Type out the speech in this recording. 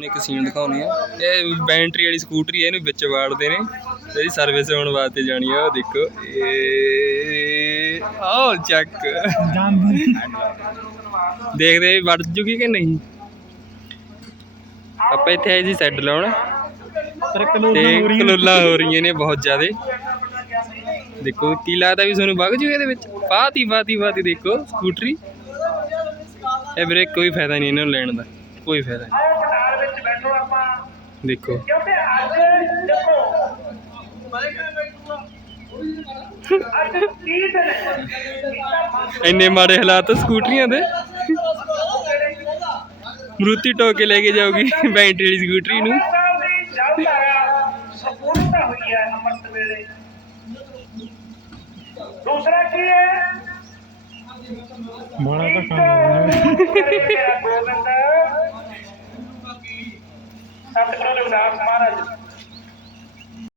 ਨੇ ਇੱਕ ਸੀਨ ਦਿਖਾਉਣੀ ਆ ਇਹ ਬੈਟਰੀ ਵਾਲੀ ਸਕੂਟਰੀ ਹੈ ਇਹਨੂੰ ਵਿੱਚ ਵਾੜਦੇ ਨੇ। ਇਹਦੀ ਸਰਵਿਸ ਹੋਣ ਵਾਸਤੇ ਜਾਣੀ ਆ ਉਹ ਦੇਖੋ। ਇਹ ਆਓ ਚੱਕ। ਦੇਖਦੇ ਆ ਵੜ ਜੂਗੀ ਕਿ ਨਹੀਂ। ਆਪਾਂ ਇੱਥੇ ਆਏ ਸੀ ਸੈੱਡ ਲਾਉਣ ਤੇ ਕਲੋਲਾ ਹੋ ਰਹੀਆਂ ਨੇ ਬਹੁਤ ਜ਼ਿਆਦੇ। ਦੇਖੋ ਕੀ ਲੱਗਦਾ ਵੀ ਤੁਹਾਨੂੰ ਵਗ ਜੂ ਇਹਦੇ ਵਿੱਚ। ਪਾਤੀ ਪਾਤੀ ਪਾਤੀ ਦੇਖੋ ਸਕੂਟਰੀ ਇਹ ਵੀਰੇ ਕੋਈ ਫਾਇਦਾ ਨਹੀਂ ਇਹਨਾਂ ਨੂੰ ਲੈਣ ਦਾ। ਕੋਈ ਫਾਇਦਾ ਨਹੀਂ। ਵਿੱਚ ਬੈਠੋ ਆਪਾਂ। ਦੇਖੋ। ਕਿਉਂਕਿ ਅੱਜ ਦੇਖੋ ਅੱਜ ਕੀ ਦਿਨ ਹੈ? ਇੰਨੇ ਮਾੜੇ ਹਾਲਾਤ ਸਕੂਟਰੀਆਂ ਦੇ। ਮਰੂਤੀ ਟੋਕ ਕੇ ਲੈ ਕੇ ਜਾਊਗੀ ਬੈਟਰੀ ਵਾਲੀ ਸਕੂਟਰੀ ਨੂੰ। ਸਪੂਰਤਾ ਹੋਈ ਹੈ ਅੰਮ੍ਰਿਤ ਵੇਲੇ। ਦੂਸਰਾ ਕੀ ਹੈ? ਬੜਾ ਤਾਂ ਕੰਮ ਮੇਰਾ ਗੋਬਿੰਦ। સાથે પ્રદેવદાસ મહારાજ